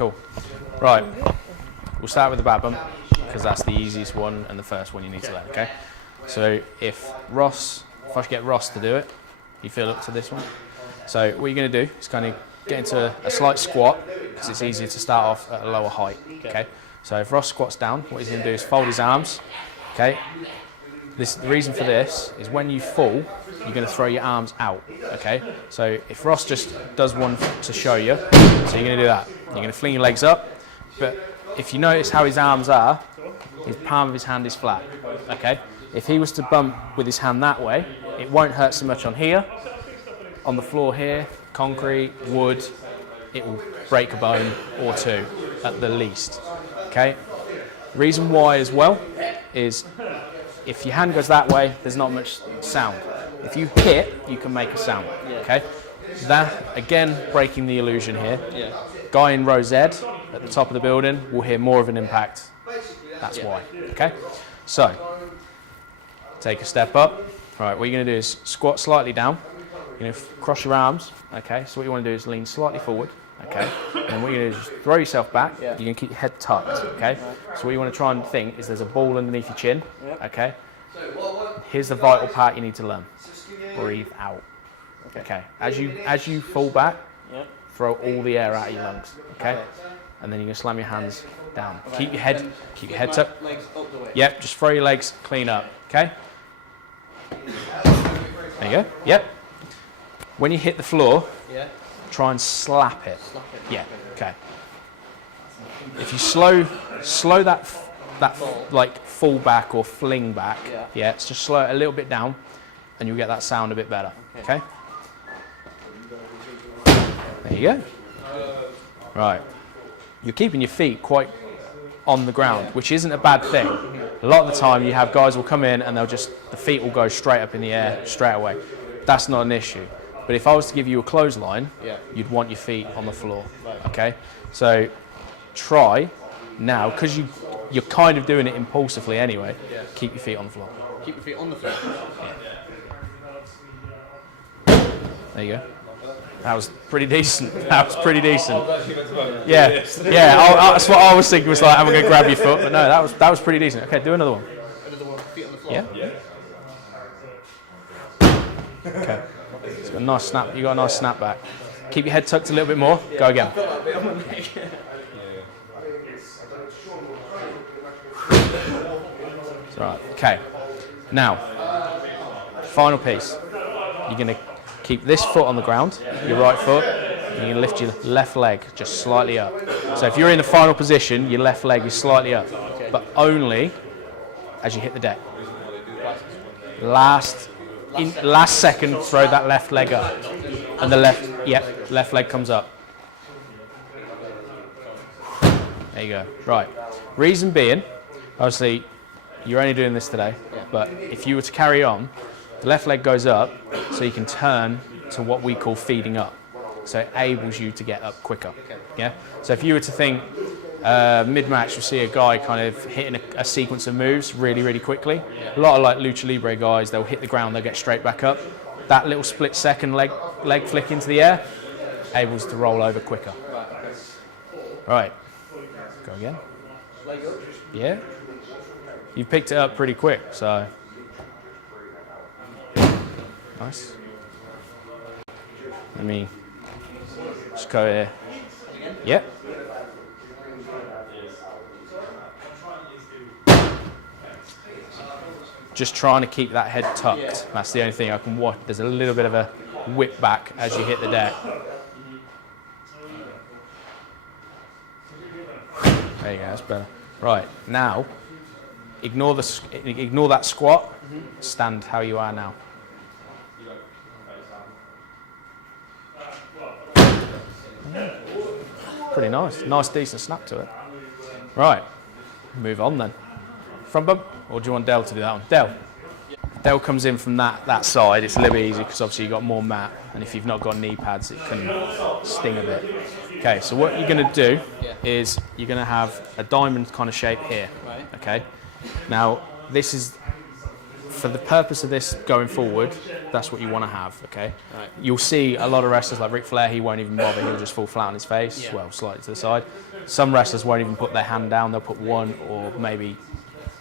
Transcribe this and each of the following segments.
Cool. Right. We'll start with the back bump because that's the easiest one and the first one you need to learn. Okay. So if I should get Ross to do it, you feel up to this one. So what you're going to do is kind of get into a slight squat because it's easier to start off at a lower height. Okay. So if Ross squats down, what he's going to do is fold his arms. Okay. The reason for this is when you fall, you're going to throw your arms out. Okay. So if Ross just does one to show you, so you're going to do that. You're going to fling your legs up, but if you notice how his arms are, his palm of his hand is flat. Okay. If he was to bump with his hand that way, it won't hurt so much on here, on the floor here, concrete, wood, it will break a bone or two at the least. Okay. Reason why as well is if your hand goes that way, there's not much sound. If you hit, you can make a sound. Okay. That again, breaking the illusion here. Guy in row Z at the top of the building will hear more of an impact. That's why. Okay. So take a step up. Right. What you're going to do is squat slightly down. You're going to cross your arms. Okay. So what you want to do is lean slightly forward. Okay. And what you're going to do is just throw yourself back. You're going to keep your head tucked. Okay. So what you want to try and think is there's a ball underneath your chin. Okay. Here's the vital part you need to learn. Breathe out. Okay. As you fall back, throw all the air out of your lungs. Okay. And then you're going to slam your hands down. Keep your head tucked. Yep. Just throw your legs clean up. Okay. There you go. Yep. When you hit the floor, try and slap it. Yeah. Okay. If you slow that like fall back or fling back, it's just slow it a little bit down, and you'll get that sound a bit better. Okay. There you go. Right. You're keeping your feet quite on the ground, which isn't a bad thing. A lot of the time you have guys will come in and the feet will go straight up in the air straight away. That's not an issue. But if I was to give you a clothesline, you'd want your feet on the floor. Okay? So try now, because you're kind of doing it impulsively anyway, keep your feet on the floor. Keep your feet on the floor? There you go. That was pretty decent. That was pretty decent. Yeah. That's what I was thinking. Was like, I'm going to grab your foot, but no, that was pretty decent. Okay, do another one. Another one. Feet on the floor. Yeah. Okay. It's got a nice snap. You got a nice snap back. Keep your head tucked a little bit more. Go again. Right. Okay. Now, final piece. You're going to keep this foot on the ground, your right foot, and you lift your left leg just slightly up. So if you're in the final position, your left leg is slightly up, but only as you hit the deck. Last second, throw that left leg up, and the left leg comes up. There you go. Right. Reason being, obviously, you're only doing this today, but if you were to carry on, the left leg goes up, so you can turn to what we call feeding up. So it enables you to get up quicker. Yeah. So if you were to think mid-match, you'll see a guy kind of hitting a sequence of moves really, really quickly. A lot of like lucha libre guys, they'll hit the ground, they'll get straight back up. That little split-second leg flick into the air enables to roll over quicker. Right. Go again. Yeah. You picked it up pretty quick, so. Nice. Let me just go here. Yep. Just trying to keep that head tucked. That's the only thing I can watch. There's a little bit of a whip back as you hit the deck. There you go, that's better. Right, now, ignore that squat. Stand how you are now. Pretty nice. Nice, decent snap to it. Right, move on then. Front bump, or do you want Del to do that one? Del comes in from that side. It's a little bit easier because obviously you've got more mat, and if you've not got knee pads, it can sting a bit. Okay, so what you're going to do is you're going to have a diamond kind of shape here. Okay, now this is for the purpose of this going forward, that's what you want to have, okay? Right. You'll see a lot of wrestlers like Ric Flair, he won't even bother, he'll just fall flat on his face, Yeah. well, slightly to the side. Some wrestlers won't even put their hand down, they'll put one or maybe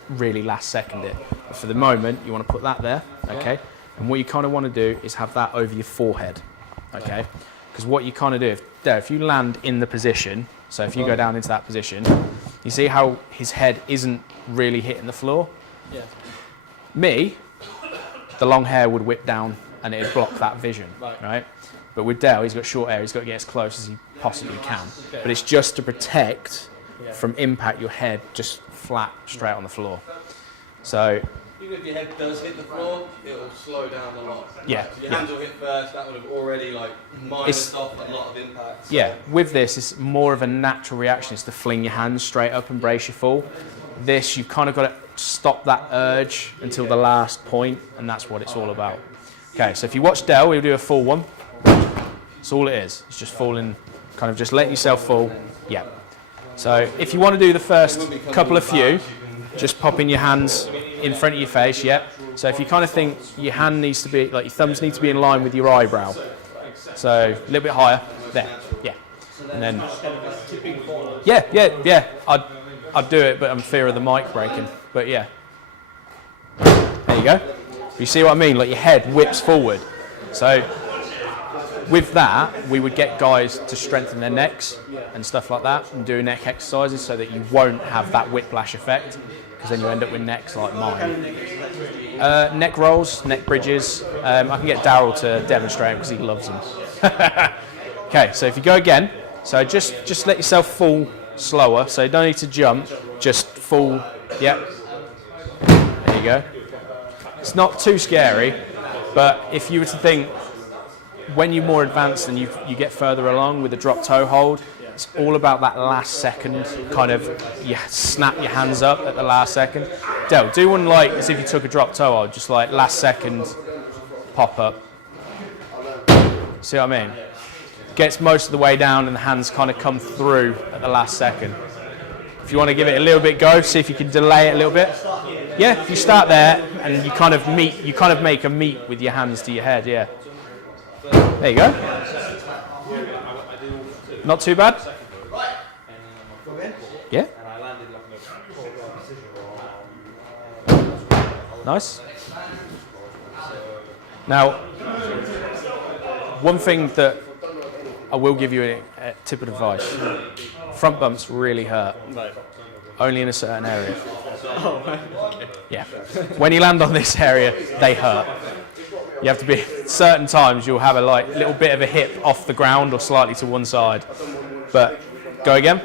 really last second it. But for the moment, you want to put that there, okay? And what you kind of want to do is have that over your forehead, okay? Because what you kind of do, if you land in the position, so if you go down into that position, you see how his head isn't really hitting the floor? Yeah. Me, the long hair would whip down and it'd block that vision, right? But with Dale, he's got short hair, he's got to get as close as he possibly can. Okay. But it's just to protect from impact your head just flat straight on the floor. So Even if your head does hit the floor, it'll slow down a lot. yeah, So your hands will hit first, that would have already like minus off a lot of impact. So yeah, with this, it's more of a natural reaction. It's to fling your hands straight up and brace your fall. This, you've kind of got to stop that urge until the last point, and that's what it's all about. Okay, so if you watch Dell, we'll do a full one. That's all it is. It's just falling, kind of just letting yourself fall. Yeah. So if you want to do the first couple of few, just popping your hands in front of your face, yeah. So if you kind of think your hand needs to be, like your thumbs need to be in line with your eyebrow. So a little bit higher, there, yeah. And then, yeah. I'd do it, but I'm fear of the mic breaking. But yeah. There you go. You see what I mean? Like your head whips forward. So with that, we would get guys to strengthen their necks and stuff like that and do neck exercises so that you won't have that whiplash effect, because then you end up with necks like mine. Neck rolls, neck bridges. I can get Daryl to demonstrate because he loves them. Okay, so if you go again, so just let yourself fall slower. So you don't need to jump, just fall. Yeah. There you go. It's not too scary, but if you were to think, when you're more advanced and you get further along with the drop toe hold, it's all about that last second, kind of, you snap your hands up at the last second. Del, do one like as if you took a drop toe hold, just like last second, pop up. See what I mean? Gets most of the way down and the hands kind of come through at the last second. If you want to give it a little bit go, see if you can delay it a little bit. Yeah, if you start there and you kind of make a meet with your hands to your head, yeah. There you go. Not too bad. Yeah. Nice. Now, one thing that I will give you a tip of advice. Front bumps really hurt. Only in a certain area. Yeah. When you land on this area, they hurt. You have to be, certain times you'll have a little bit of a hip off the ground or slightly to one side. But go again.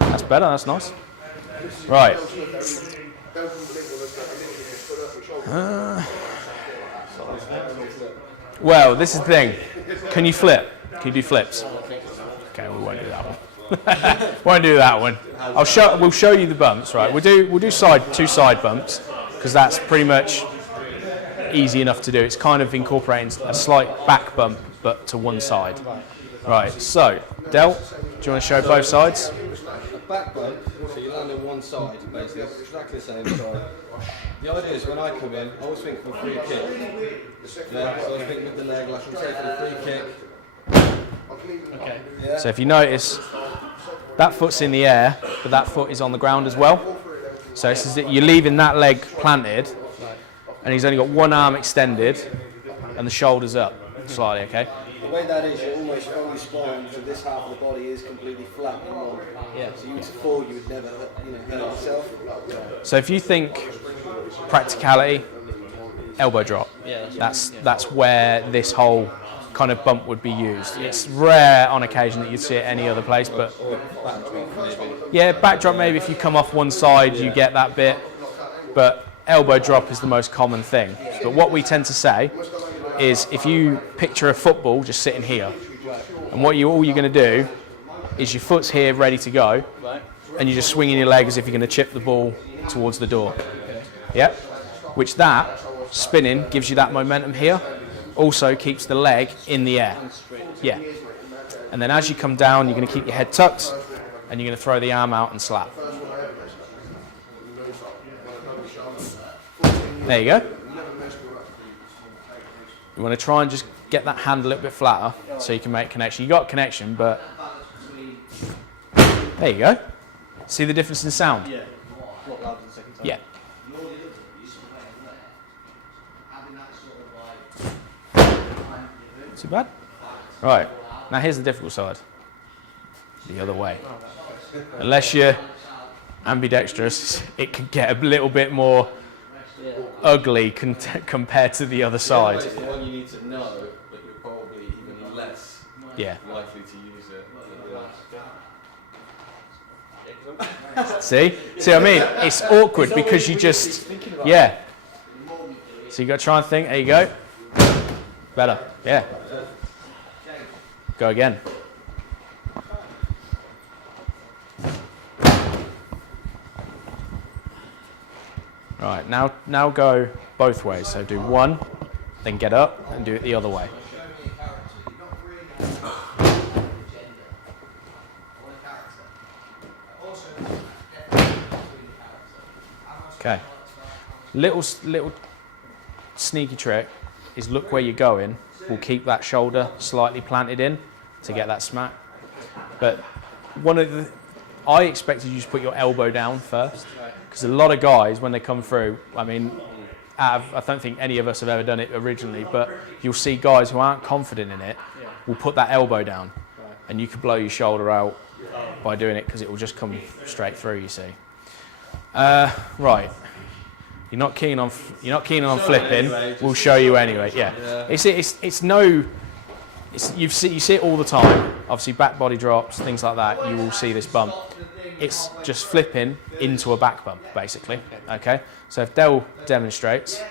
That's better, that's nice. Right. Well, this is the thing. Can you flip? Can you do flips? Okay, we won't do that one. Won't do that one. We'll show you the bumps, right? We'll do two side bumps, because that's pretty much easy enough to do. It's kind of incorporating a slight back bump, but to one side. Right, so, Del, do you want to show both sides? a back bump, so you land on one side, basically, it's exactly the same. So the idea is when I come in, I always think of a free kick. Yeah, so I think with the leg, like I'm taking a free kick. Okay. Yeah. So if you notice, that foot's in the air, but that foot is on the ground as well. So it's as if you're leaving that leg planted, and he's only got one arm extended, and the shoulders up slightly, okay? The way that is, you're almost fully spine, so this half of the body is completely flat and long. Yeah. So you would fall, you would never hurt yourself. So if you think practicality, elbow drop, Yeah, that's where this whole kind of bump would be used. It's rare on occasion that you'd see it any other place, but yeah, backdrop maybe if you come off one side you get that bit, but elbow drop is the most common thing. But what we tend to say is if you picture a football just sitting here, and all you're going to do is your foot's here ready to go, and you're just swinging your leg as if you're going to chip the ball towards the door. Yeah, which that spinning gives you that momentum here. Also keeps the leg in the air. Yeah. And then as you come down, you're going to keep your head tucked, and you're going to throw the arm out and slap. There you go. You want to try and just get that hand a little bit flatter so you can make connection. You got connection, but there you go. See the difference in sound? Yeah. A lot louder the second time. Yeah. Too bad? Right. Now here's the difficult side. The other way. Unless you're ambidextrous, it can get a little bit more ugly compared to the other side. It's the one you need to know, but you're probably even less likely to use it. See what I mean? It's awkward because you just, yeah. So you got to try and think. There you go. Better. Yeah. Go again. Right, now go both ways. So do one, then get up and do it the other way. Okay. Little sneaky trick is look where you're going. We'll keep that shoulder slightly planted in to get that smack. But I expected you to put your elbow down first, because a lot of guys, when they come through, I mean, I don't think any of us have ever done it originally, but you'll see guys who aren't confident in it will put that elbow down, and you can blow your shoulder out by doing it because it will just come straight through. You see. Right. You're not keen on flipping. We'll show you anyway. Yeah. You see it all the time. Obviously, back body drops, things like that. You will see this bump. It's just flipping into a back bump, basically. Okay. So if Del demonstrates,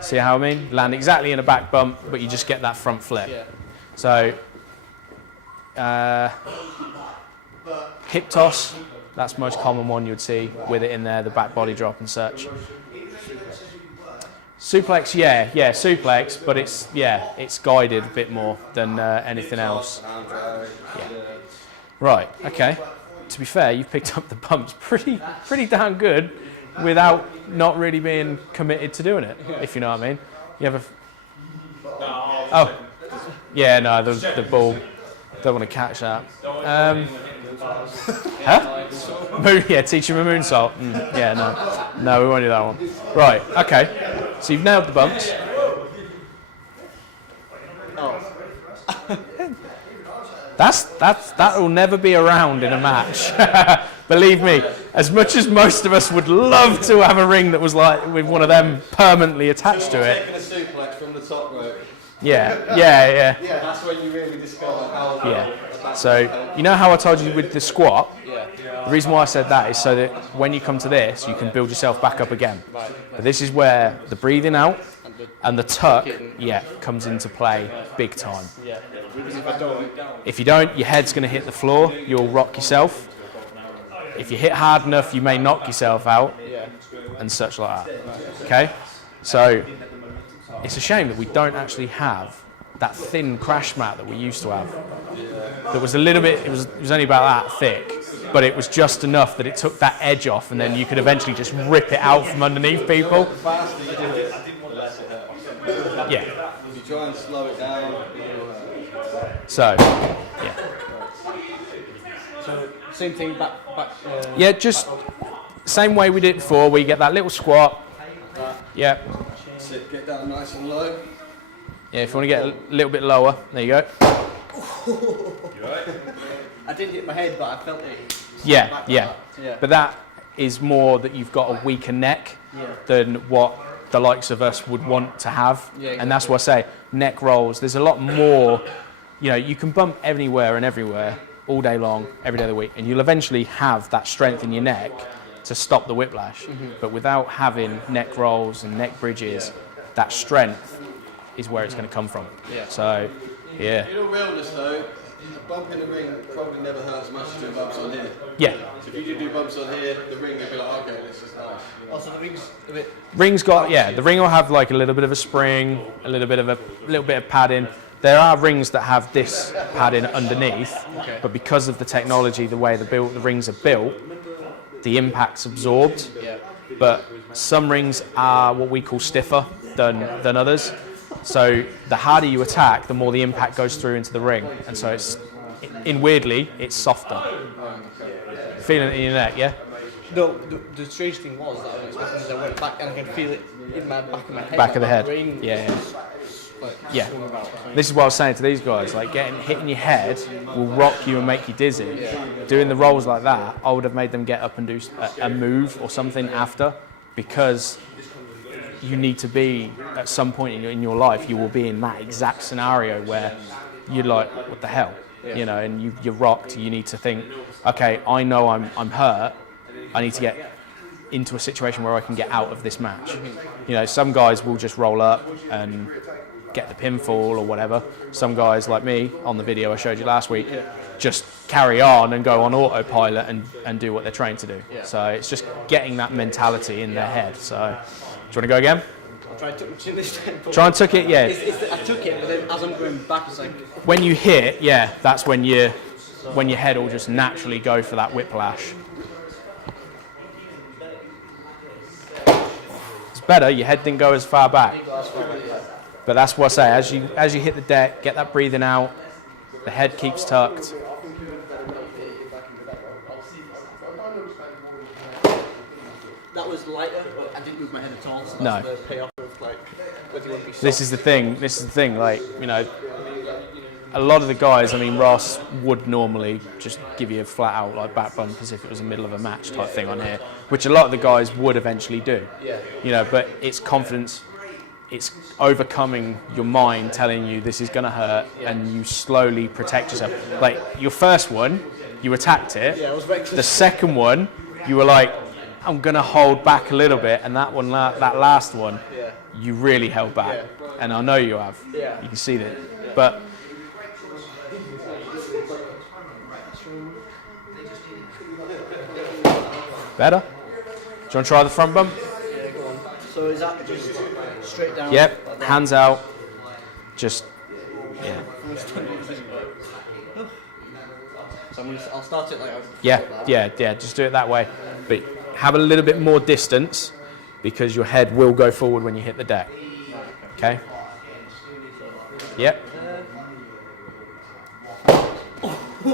see how I mean? Land exactly in a back bump, but you just get that front flip. So hip toss. That's the most common one you'd see with it in there, the back body drop and such. Suplex, yeah, suplex, but it's guided a bit more than anything else. Yeah. Right, okay. To be fair, you've picked up the bumps pretty damn good without not really being committed to doing it, if you know what I mean. You have oh, yeah, no, the ball, don't want to catch that. Huh? Yeah, teach him a moonsault. Yeah, no, we won't do that one. Right, okay. So you've nailed the bumps. That will never be around in a match. Believe me. As much as most of us would love to have a ring that was like with one of them permanently attached to it. Taking a suplex from the top rope. Yeah. That's when you really discover how. Yeah. So you know how I told you with the squat? The reason why I said that is so that when you come to this, you can build yourself back up again. But this is where the breathing out and the tuck, comes into play big time. If you don't, your head's going to hit the floor. You'll rock yourself. If you hit hard enough, you may knock yourself out, and such like that. Okay, so it's a shame that we don't actually have that thin crash mat that we used to have. That was a little bit. It was only about that thick. But it was just enough that it took that edge off, and then you could eventually just rip it out from underneath people. The faster you do it, the less it hurts. Yeah. If you try and slow it down, So, yeah. So same thing back. Yeah, just same way we did before. We get that little squat. Yeah. Sit, get down nice and low. Yeah. If you want to get a little bit lower, there you go. You alright? I didn't hit my head, but I felt it. Yeah. But that is more that you've got a weaker neck than what the likes of us would want to have. And that's why I say neck rolls. There's a lot more. You can bump anywhere and everywhere all day long, every day of the week, and you'll eventually have that strength in your neck to stop the whiplash. But without having neck rolls and neck bridges, that strength is where it's going to come from. So, yeah. In all realness though, a bump in the ring probably never hurts as much as doing bumps on here. Yeah. So if you do bumps on here, the ring will be like, okay, this is nice. Also, the ring's a bit. Ring's got, the ring will have like a little bit of a spring, a little bit of padding. There are rings that have this padding underneath, but because of the technology, the way the rings are built, the impact's absorbed. But Some rings are what we call stiffer than others. So the harder you attack, the more the impact goes through into the ring. And so weirdly, it's softer. Feeling it in your neck, yeah? No, the strange thing was that I was expecting as I went back and I could feel it in my back of my head. Back of the head. Ring, Yeah. like, Yeah. swung about. This is what I was saying to these guys, like hitting your head will rock you and make you dizzy. Doing the rolls like that, I would have made them get up and do a move or something after, because you need to be, at some point in your life, you will be in that exact scenario where you're like, what the hell? You know, and you're rocked, you need to think, okay, I know I'm hurt, I need to get into a situation where I can get out of this match. You know, some guys will just roll up and get the pinfall or whatever. Some guys, like me, on the video I showed you last week, just carry on and go on autopilot and do what they're trained to do. So it's just getting that mentality in their head. So, do you want to go again? I tried to touch it this time. Try and tuck it, yeah. I took it, but then as I'm going back, it's like... When you hit, yeah, that's when your head will just naturally go for that whiplash. It's better, your head didn't go as far back. But that's what I say, as you hit the deck, get that breathing out, the head keeps tucked. That was lighter, but I didn't move my head at all, so that's No. the payoff of, like, whether you want to be soft. This is the thing, like, you know, a lot of the guys, I mean, Ross would normally just give you a flat out, like, back bump as if it was the middle of a match type thing on here, which a lot of the guys would eventually do. You know, but it's confidence, it's overcoming your mind telling you this is going to hurt, and you slowly protect yourself. Like, your first one, you attacked it. Yeah, I was reckless. The second one, you were like, I'm going to hold back a little bit, and that one, that last one, you really held back, and I know you have. You can see that. But better? Do you want to try the front bump? Yeah, go on. So is that just straight down? Yep, like that? hands out. Just, yeah. So I'll start it like... Yeah, just do it that way. But have a little bit more distance, because your head will go forward when you hit the deck. Okay? Yep.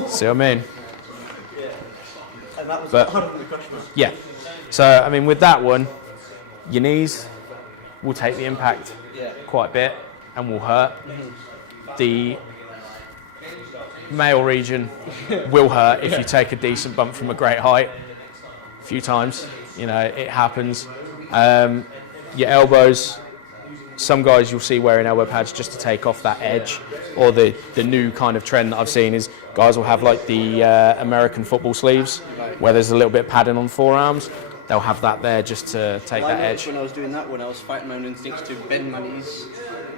See what I mean? And that was But- harder than the crush mark. Yeah. So, I mean, with that one, your knees will take the impact quite a bit and will hurt. The male region will hurt if you take a decent bump from a great height a few times. You know, it happens. Your elbows, some guys you'll see wearing elbow pads just to take off that edge, or the new kind of trend that I've seen is guys will have like the American football sleeves where there's a little bit of padding on forearms. They'll have that there just to take I that noticed edge. when I was doing that, when I was fighting my own instincts to bend my knees,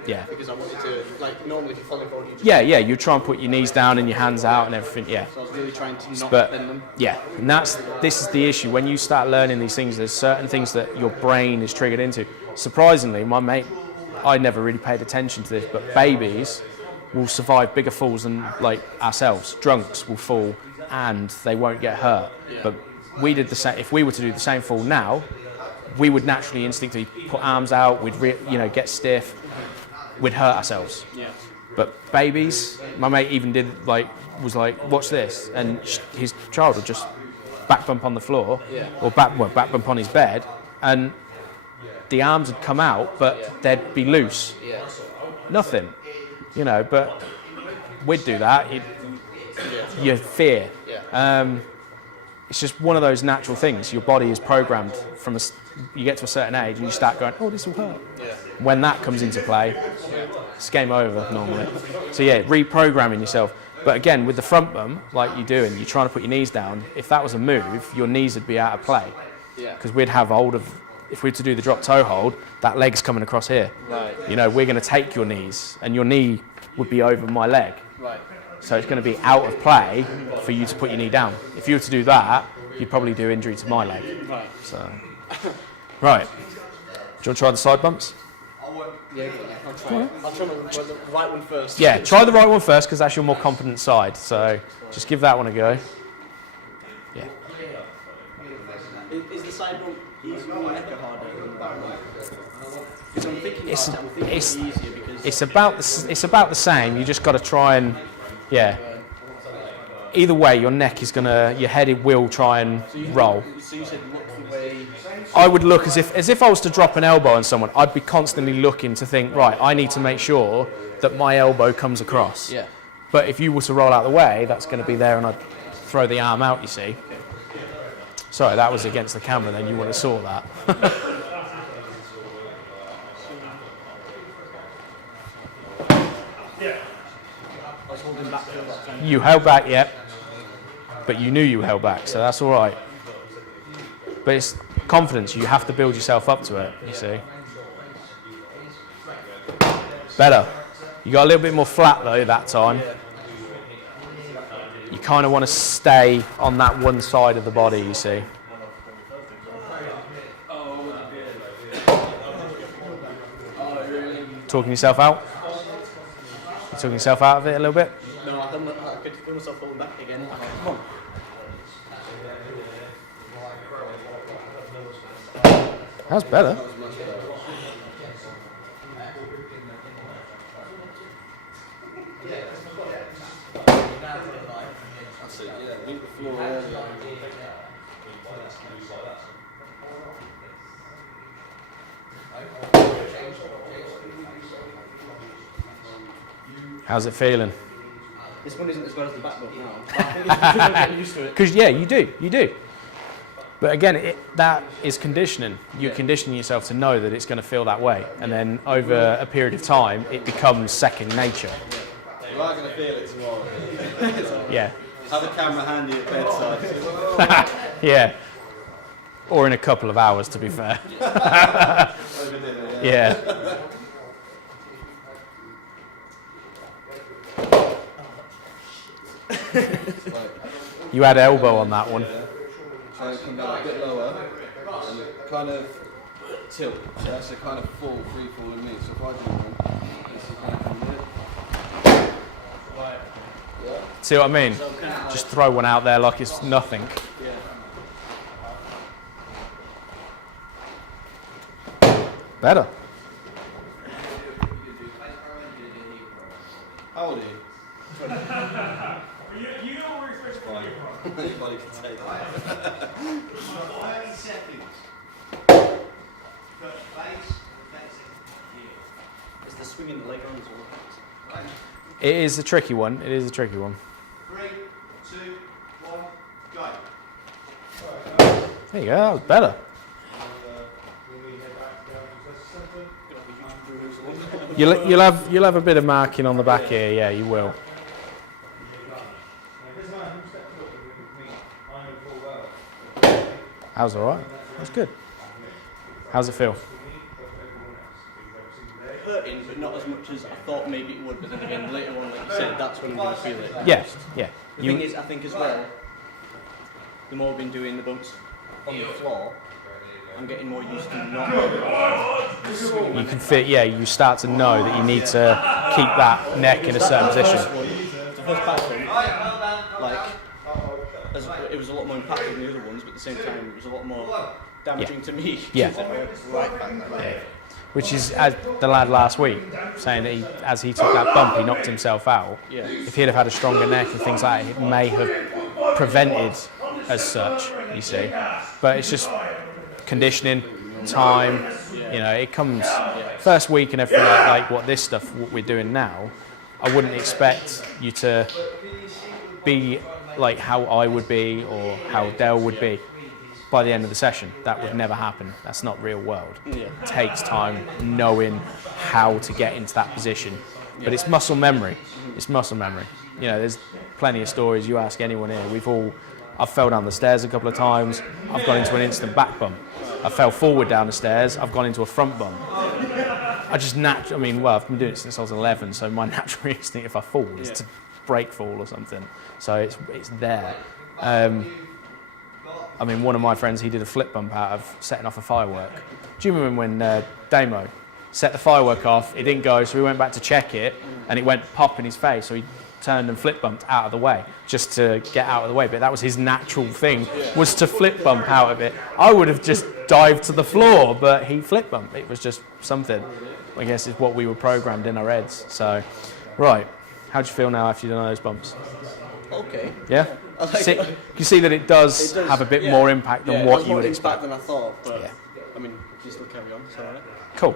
Yeah. because I wanted to, like, normally if you're falling forward, you just... Yeah, you try and put your knees down and your hands out and everything, yeah. So I was really trying to not But bend them. yeah, and this is the issue. When you start learning these things, there's certain things that your brain is triggered into. Surprisingly, my mate, I never really paid attention to this, but babies will survive bigger falls than like ourselves. Drunks will fall and they won't get hurt. But we did the same. If we were to do the same fall now, we would naturally instinctively put arms out. We'd get stiff. We'd hurt ourselves. Yeah. But babies, my mate even was like, watch this, and his child would just back bump on the floor, or back bump on his bed, and the arms would come out, but they'd be loose. Nothing, you know. But we'd do that. You fear. It's just one of those natural things. Your body is programmed from you get to a certain age and you start going, oh, this will hurt. When that comes into play, it's game over normally. So yeah, reprogramming yourself. But again, with the front bump, like you're doing, you're trying to put your knees down. If that was a move, your knees would be out of play. Because we'd have hold of, if we were to do the drop toe hold, that leg's coming across here. Right. You know, we're going to take your knees and your knee would be over my leg. Right. So it's going to be out of play for you to put your knee down. If you were to do that, you'd probably do injury to my leg. Right. So, right. Do you want to try the side bumps? Yeah, I'll try it. I'll try the right one first. Yeah, try the right one first because that's your more competent side. So just give that one a go. Yeah. Is the side bump He's mega harder than the back one. Because I'm thinking It's- that would think it's- it'd be easier because It's about the same. You just got to try and, yeah. Either way, your neck is gonna, your head will try and roll. So you said look the way. I would look as if I was to drop an elbow on someone. I'd be constantly looking to think, right, I need to make sure that my elbow comes across. Yeah. But if you were to roll out the way, that's going to be there, and I'd throw the arm out. You see. Sorry, that was against the camera. Then you would have saw that. I was holding back for that time. You held back, yep. But you knew you held back, so that's all right. But it's confidence. You have to build yourself up to it. You see. Better. You got a little bit more flat though that time. You kind of want to stay on that one side of the body. You see. Talking yourself out. You talking yourself out of it a little bit. No, I could feel myself holding back again. Come on. That's better. That's it, yeah. Leave the floor earlier. How's it feeling? This one isn't as good as the back one now. I think it's because I'm getting used to it. Because yeah, you do. But again, that is conditioning. You're Yeah. conditioning yourself to know that it's going to feel that way, and then over a period of time, it becomes second nature. You are going to feel it tomorrow. Yeah, Have a camera handy at bedside. yeah. Or in a couple of hours, to be fair. Over dinner, yeah. Yeah. Like, You had elbow on that one. try and come down a bit lower and kind of tilt. So that's a kind of free fall in me. So if I do one, this is kind of come here. See what I mean? Just throw one out there like it's nothing. Better. How old are you? You know where you're supposed to Fine. Anybody can take it. 30 seconds. Touch base, that's it. It's the swinging the leg on as well. It is a tricky one. It is a tricky one. 3, 2, 1, go. There you go. That was better. You'll have a bit of marking on the back here. Yeah, you will. That was all right. That's good. How's it feel? Hurting, but not as much as I thought maybe it would. But then again, later on, like you said, that's when I'm going to feel it. Yeah, yeah. The thing is, I think as well, the more I've been doing the bumps on the floor, I'm getting more used to not. You can fit. Yeah, you start to know that you need to keep that neck in a certain position. The first back one, like, it was a lot more impactful than the other ones, but at the same time, it was a lot more damaging to me. Yeah. Right back there. Yeah. Which is, as the lad last week saying that as he took that bump, he knocked himself out. Yeah. If he'd have had a stronger neck and things like that, it may have prevented as such. You see, but it's just conditioning, time. You know, it comes first week and everything like what this stuff what we're doing now. I wouldn't expect you to be like how I would be or how Dale would be by the end of the session. That would never happen. That's not real world. Yeah. It takes time knowing how to get into that position. But it's muscle memory. It's muscle memory. You know, there's plenty of stories. You ask anyone here. I've fell down the stairs a couple of times. I've gone into an instant back bump. I fell forward down the stairs. I've gone into a front bump. I've been doing it since I was 11, so my natural instinct if I fall is to break fall or something. So it's there. One of my friends, he did a flip bump out of setting off a firework. Do you remember when Damo set the firework off? It didn't go, so we went back to check it, and it went pop in his face. So he turned and flip bumped out of the way just to get out of the way. But that was his natural thing, was to flip bump out of it. I would have just dived to the floor, but he flip bumped. It was just something, I guess, is what we were programmed in our heads. So, right, how do you feel now after you've done those bumps? Okay. Yeah? I like See, it. you see that it does have a bit yeah. more impact than Yeah, it what has you more would impact expect. than I thought, but Yeah. I mean, you still carry on, so. Cool.